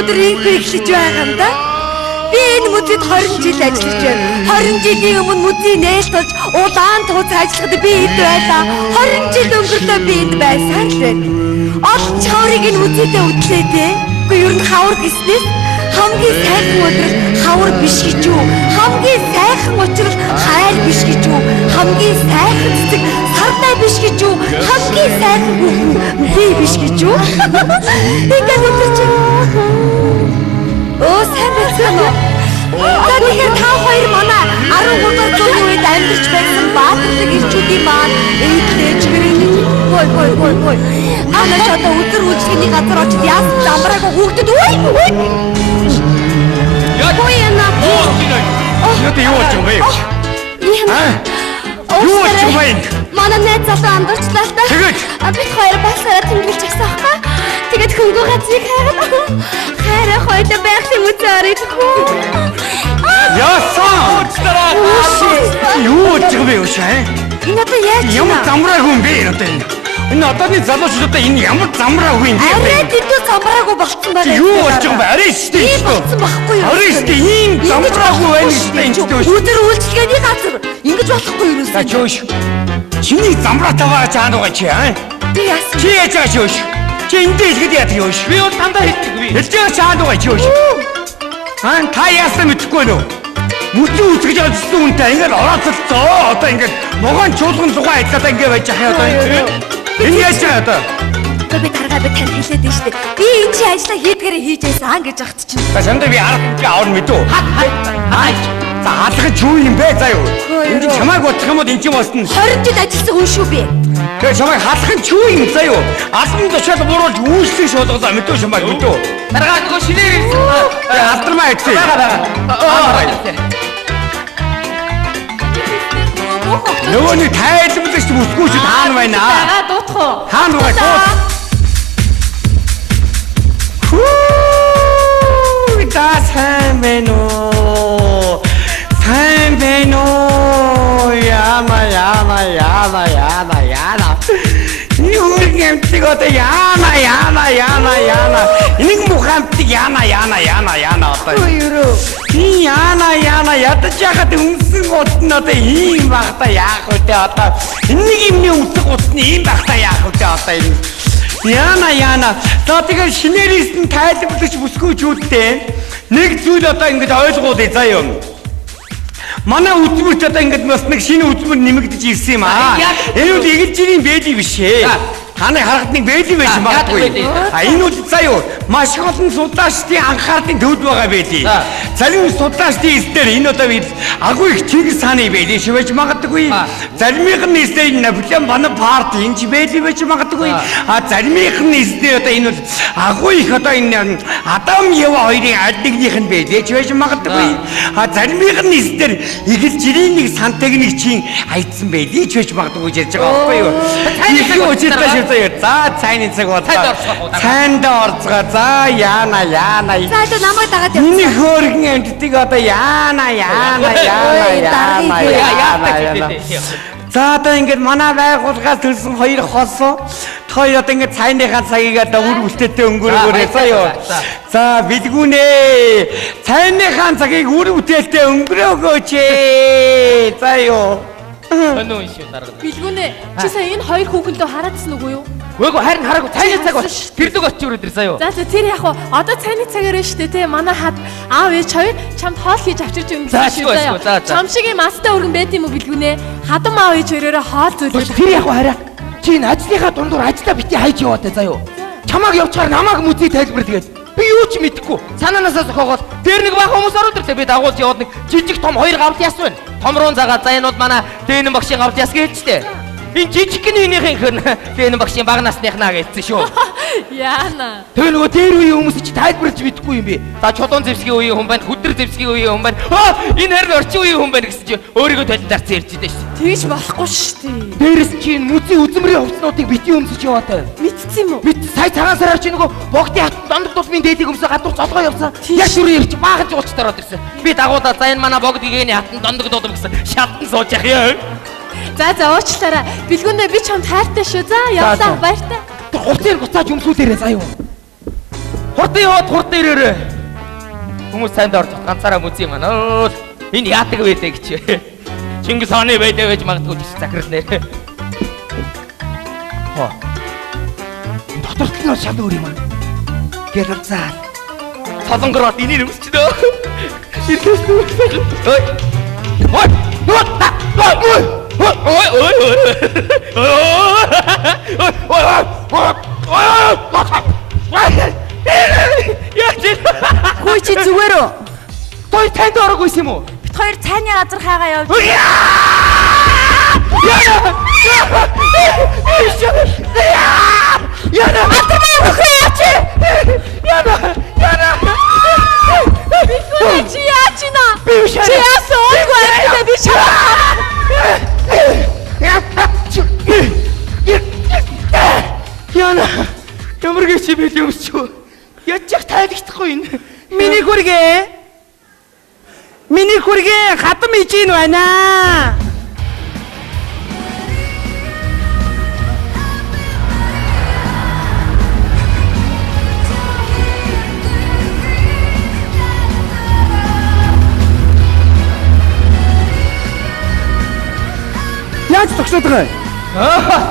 өдөр инхүү эхлэж байгаа юм да. Би энэ мөдөд 20 жил ажиллаж байна. 20 жилийн өмнө мөдийн нээлт болж удаан тууц ажиллахад би энд байлаа. 20 жил өнгөрлөө би энд байсан л байна. Олон чаврыг энэ мөдөдөө үтлээ те. Гэхдээ ер нь хавар гэснээс хамгийн сайхан өдөр хавар биш гэж юу? Хамгийн сайхан учрал хайр биш гэж юу? Хамгийн сайхан цэцэг сарнай биш гэж юу? Хамгийн сайхан хүүхэн би биш гэж юу? Ингээд өдөр чинь оо сайн байсан уу? Тэгэхээр та хоёр манай 13 дугаар үед амьдарч байсан баатарлаг ирчүүдийн маань ээдлээж хой. Анаа ч одоо өдөр үйлчлэгийн газар очиж яасан замбрааг хүүхдэд үгүй. Ой яна. Яа юу болж байгаа юм? Юу болж байгаа юм? Манай найз залуу амдарчлаа л да. Бид хоёр басараа тэмдэглэж байсан аахгүй. Тэгээд хөнгөө газрыг хайгаад хайраа хоёул байх юм үзээрэй хөө. Яасан! Юу болж байгаа юм шээ? Энэ одоо яаж юм? Ямар замбраа хүн бэ одоо энэ? Энэ одооны залуучууд одоо энэ ямар замбраа хүн юм бэ? Арай дэдүү замбраагүй болчихсон байна. Юу болж байгаа юм бэ? Арай штэ. Тийм болчихсон байхгүй юу? Арай штэ ийм замбраагүй байна штэ энэ ч. Өдөр үйлчлэгээний газар ингэж болохгүй юу? За чөөш. Чиний замбраа таваа чаана байгаа чи аа? Би яасан? Чи яаж байгаа чөөш? Чи эндээ хэлгээд яах юм бэ? Би бол дандаа хэлдэг би. Хэлж байгаа чаана байгаа чөөш. Аа та яасан мэдэхгүй нөө? Мөчөө үзгэж байгаа зүссэн үнтэй ингээд орооцолцоо. Одоо ингээд могоон чуулган лугаа ажиллаад ингээд байж ах юм одоо энэ. Энэ яаж чаа одоо? Би таргаа би танд хэлээд нь штэ. Би энэ чи ажиллаа хийдгээрээ хийж байсан гэж ахт чинь. За чамд би арга хэмжээ авах мэдүү. Хай. За хаалгаж юу юм бэ заа юу? Энд чамайг бодох юм бол энэ чинь болсон 20 жил ажилласан хүн шүү би. Тэгээ чамайг хаалгах нь юу юм заа юу? Албан тушаал бууруулж үйлчлэг шуулгалаа мэдүү чамайг мэдүү. Таргаа нөгөө шинээр ирсэн. Алдармаа ицээ. Нөгөө нэг тайлбарлагч бүсгүйч таана байна. За дуутах уу? Хаана байгаа дуут? Хүү да сайн байна уу? Сайн байна уу? Яна. Юу гэмтэг одоо яна. Энийг мухамтыг яна одоо. Юу? Би яна ядаж яхад өмсөн гот нь одоо ийм багта яах вэ одоо. Энийг юмний өмсөх гот нь ийм багта яах вэ одоо энэ. Яна. За тэгээ шинээрээс нь тайлбарлагч бүсгүйчүүдтэй нэг зүйл одоо ингэж ойлгуулъя заа юм. Манай үзмэрт одоо ингэж бас нэг шинэ үзмэр нэмэгдэж ирсэн юм аа. Энэ үл игэл жирийн бэдий биш ээ. Таны харахад нэг бэдий байж магадгүй. Энэ үл заа юу маш их олон судлаачдын анхаарлын төвд байгаа бэдий. Зарим судлаачдын эсдэр энэ одоо бид агуу их Чингис хааны бэдий шиг байж магадгүй. Заримынх нь эсдэр Наполеон Бонапарт энэ бэдий байж магадгүй. Заримынх нь эсдэр одоо энэ бол агуу их одоо энэ Адам Ева хоёрын альдгийнх нь бэдий байж магадгүй. Заримынх нь эсдэр игэл жирийн нэг сантехникчийн айдсан бэдий ч байж магадгүй гэж ярьж байгаа байхгүй юу? Их үчиртэй шүү. За цайны цаг бодлоо. Цайнд орцгоо. За яана. За одоо намайг дагаад явах. Миний хөөргөн амьтдыг одоо яана. За одоо ингээд манай байгууллагаас төлсөн 2 хосоо. Хоёр одоо ингээд цайныхаа цагийг одоо үр үлтээтэй өнгөрөөгөө заа юу. За бэлгүүнээ. Цайныхаа цагийг үр үлтээтэй өнгөрөөгөөч. За юу. Өнөө шүү дарга. Билгүнэ чи сая энэ хоёр хүүхэлдөө хараадсан үгүй юу? Үгүй харин хараагүй цайны цаг бол тэрдэг очиж өрөөд ир заяа. За тэр яг одоо цайны цагаар нь штэ те манай хад аав ээж хоёр чамд хоол хийж авчирч юм шиг заяа. Чам шиг юм астай өргөн байт юм уу билгүнэ? Хадам аав ээж хоёроо хоол зүйлээ. Тэр яг хараа. Чи энэ ажлынхаа дундуур ажлаа бити хайж яваад заяа. Чамааг явуулчаар намааг мүзий тайлбар тэгээд би юу ч мэдэхгүй. Санаанаасаа зохиогоод дээр нэг бага хүмүүс ороод ирлээ. Би дагуулж яваад нэг жижиг том 2 гавл яс байна. Том руун загаа за энэ бол манай Дэнэн багшийн гавл яс гэлжтэй. Энэ жижиг гинийхээ хөрн Дэнэн багшийн бага насныхнаа гэлсэн шүү. Яана. Тэр нөгөө дээр үеийн хүмүүс чи тайлбарлаж мэдэхгүй юм би. За чулуун зэвсгийн үеийн хүн байна, хөдөр зэвсгийн үеийн хүн байна. Энэ харин орчин үеийн хүн байна гэсэн чи өөрийгөө толидарсан ярьж идэв шүү. Тэгж болохгүй шүү дээ. Дээрээс чи энэ мүзий үзмрийн хувцснуудыг бити өмсөж яваатай. Мэдсэн юм уу? Бид сая цагаан сараар чи нөгөө богдын хат дондор тусмын дээдийг өмсө гадуур цолгоо явсан. Яг түрүү ирч баахан жуулч тараад ирсэн. Би дагуулаа за энэ манай богд гэгэний хатан дондор дуудам гэсэн шатан сууж яах юм. За уучлаарай. Билгүнэ би чамд хайртай шүү. За явлаа баяртай. Хуцаар буцааж өмсүүлээрээ заа юу. хурдан яваад хурдан ирээрээ. Хүмүүс сайнд орж ганцаараа мүзий маань. Энэ яадаг вэ гэж. Чингис хааны байдаа байж магадгүй ч захирлнэ. Доторт нь шал өөр юм аа. Гэлцаа. Солонгороод энийг өмсчдөө. Ирэхээс нүүр. Ой. Хөөе чи зүгээр үү? Той танд ороогүй юм уу? Бид хоёр цайны газар хаагаа явж. Яна! Чи яачина? Чи яасан? Ой би Яна! Ямар гэж чи бил юмсчүү? Яччих тайлгдахгүй энэ. Миний хүргээ хатам ижин байна. Яаж тогшоод байгаа юм?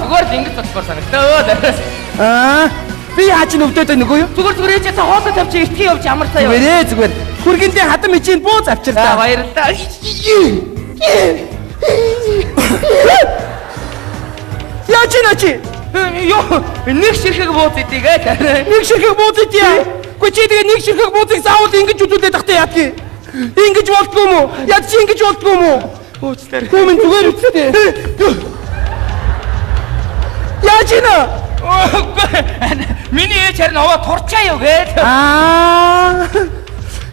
Зүгээр л ингэж бодсоор санагдаа. Би яаж нүвдээд байна үгүй юу? Зүгээр ээжээс хоолой тавьчих эртхий явж амарсаа яа. Зүгээр. Хүргэндээ хатам ижийн бууз авчиртаа. Баярлалаа. Яаж чи? Ёо, нэг ширхэг бууз идийгээ. Нэг ширхэг бууз идье. Гэхдээ чи тэгээ нэг ширхэг буузыг заавал ингэж үдүүлээд тахтай яадгийг. Ингэж болтгүй юм уу? Яд чи ингэж болтгүй юм уу? Уучлаарай. Хүмүн зүгээр үсттэй. Яаж ина? Миний ээж харин овоо турчаа юу гээл.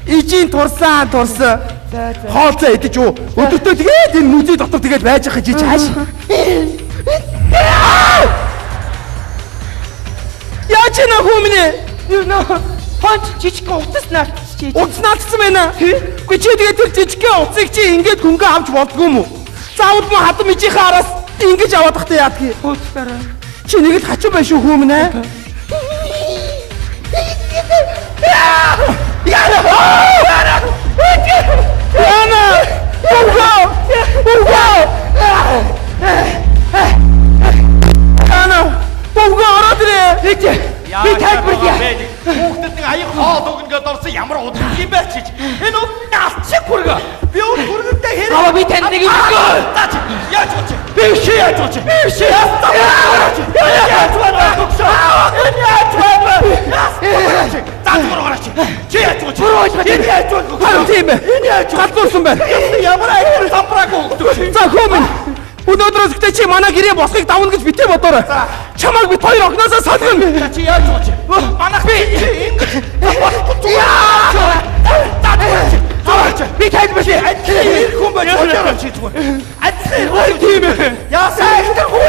Ижийн турсан. Хоолцоо идэж юу? Өдөртөө тэгээд энэ мүзий дотор тэгээд байж байгаа чи хааш. Яаж ина хүмүн? Панч жижиг утас наалтчих. Утас наалтсан байна. Гэхдээ чи тэгээд тэр жижигхэн утсыг чи ингээд хөнгө авч болдгоо юм уу? Заавал мө хатам ижийнхээ араас ингэж аваад тахтай яадгийг. Уучлаарай. Чи нэг л хачин байшгүй хүмүн ээ. Яна! Би тайлбарлая. Хүүхдэд нэг аяг хоол өгнөд орсон ямар удаа юм бэ чи? Энэ үгний алчиг хүргэ. Би хүргэндээ хэрэг. Аа би танд нэг юм өгөө. Яаж ч би яаж ч. Яаж Галбуулсан байна. Ямар аяг самбрааг өгдөг. За хүмүн. Өнөөдрөөс ихтэй чи манай гэрээ босхийг давна гэж битээ бодоорой. Чамайг бид хоёр огноосоо салгана. Чи яаж ч. Манайх би ингэж би тайлбарлая. Энэ хүн байж болоо чи зүгээр. Ой тийм ээ. Яасаа ихтэй хүн.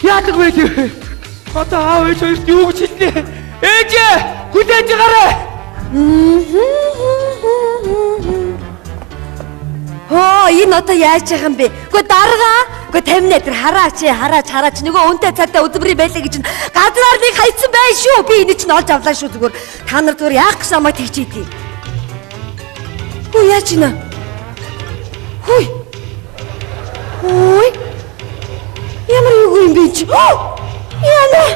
Яадаг вэ тийм. Одоо аав ээж хоёрт юу гэж хэлнэ? Ээж хүлээж гараа. Энэ одоо яаж байгаа юм бэ? Гэхдээ даргаа. Гэхдээ 50 метр хараач нөгөө өнтэй цайтай өдөрбөрийн байлаа гэж гаднаар нэг хайцсан байх шүү. Би энийг чинь олж авлаа шүү зүгээр. Та нар зүгээр яах гэж намайг тэгчихдээ. Хөө яаж ийна? Хөөе. Ямар юу юм бэ чи? Яна.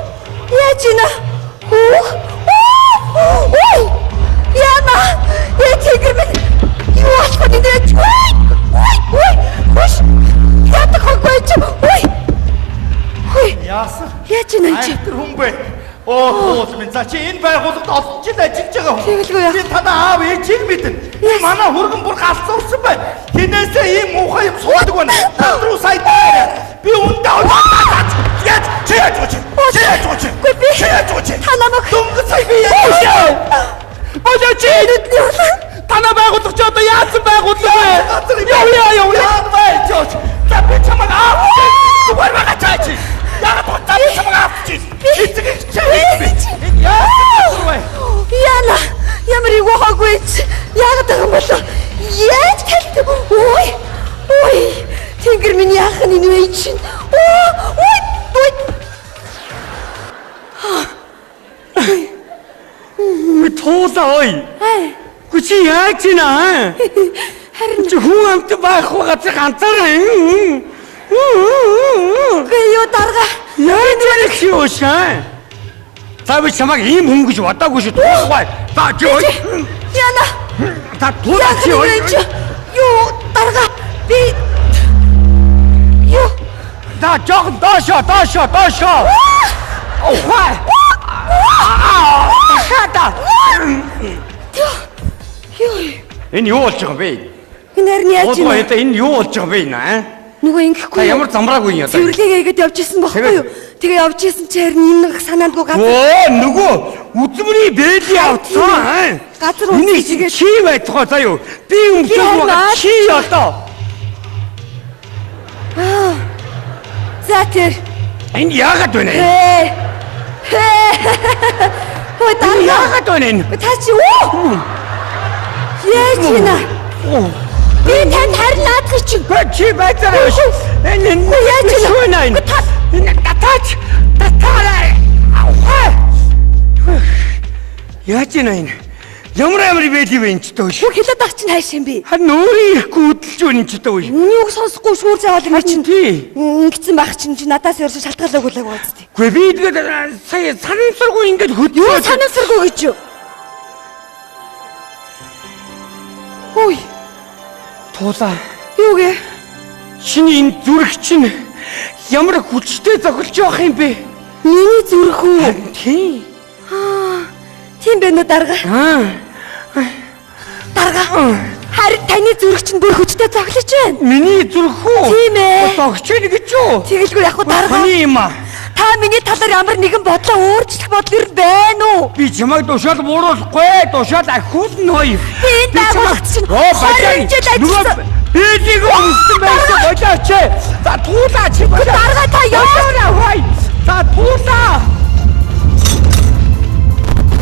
Яаж ийна? Яна. Тэгэр минь. Юу болох вэ нэ? Ой. Яадаг хоггүй чи. Яасан? Яаж ийна чи? Тэр хүн бэ? Оо минь за чи энэ байгууллагад олон жил ажиллаж байгаа хүн. Тэгэлгүй яа. Би танаа аав ээжийг мэдэн. Манай хүргэн бүр галзуурсан бай. Тэнээсээ ийм муухай юм суудаг байна. Руу сайд. Би үндэ олоод. Яаж чи. Та намайг дөнгөж сая би яа. Божоо чи танаа байгууллага ч одоо яасан байгууллага вэ? Яа. Яаж. За би чамаг аав. Зүгээр байгаа чаач. Яг тутаа чамаг аав чи. Яна, ямар юу хаагүй чи? Яг байгаа юм болоо. Яаж хэлдэг? Ой. Тэнгэр минь яах нь энэ вэ чинь? Ой. Туусаа ой. Гү чи яаж ийна? Харин Чи хүн амт байх газар ганцаараа. үгүй юу дарга. Яаж юу шаа? Цаавч чамаг ийм хүн гэж бодоогүй шүү. Туусаа. За чи ой. Яна. Та туусаа чи ой. Юу дарга. Би юу Да жоо доошоо. Охай. Хата. юу Энэ юу болж байгаа бэ? энэ харин яаж Одоо юм? энэ юу болж байгаа бэ наа? Нөгөө Та ингэхгүй. ямар замраагүй юм одоо? Цэвэрлэгээ игээд явж исэн бохгүй юу? Тэгээ явж исэн чи харин энэ санаандгүй газар. Оо нөгөө үзмний бэлий авцсан. Газар Энийг үсчихгээд чи байцгаа заа юу? Би өмсөж харин байгаа чи одоо. за тэр Энэ яагаад вэ? Хөөе дарга. Яагаад вэ энэ? Та чи юу? Яаж ийна? Би танд харин наадах чинь. Чи байцгаа юу? Энэ яаж ийна? шүүнэ энэ. Энэ татаарай. Аваа. Яаж ийна энэ? Ямар бэлий вэ энэ ч тоо. Юу хэлээд ах чинь хайш юм би. Харин өөрийн ирэхгүй хөдөлж байна энэ ч тоо. Үний үг сонсохгүй шүүр заавал ингэ чинь. Тий. Ингэсэн байх чинь чи надаас ерөөсө шалтгаалаагүй л байгаа үстэй. Гүй би тэгээд сая санамсаргүй ингэж Юу хөдлөө. санамсаргүй гэж юу? Хөөе. Туулаа. Юу гээ? Чиний энэ зүрх чинь ямар хүчтэй зохилж явах юм бэ? Миний зүрх үү? Тий. Тийм бэ нөө дарга. Дарга. Харин таны зүрх чинь бүр хүчтэй зоглож байна. Миний зүрх үү? Тийм ээ. Зогч байна гэж юу? Тэгэлгүй яг уу дарга. Хани юм аа. Та миний талаар ямар нэгэн бодлоо өөрчлөх бодол ер нь байна уу? Би чамайг тушаал бууруулахгүй, тушаал ахиулна хой. Би энэ байгууллагт чинь Оо 20 жил ажилласан. Бэлийг өмсөж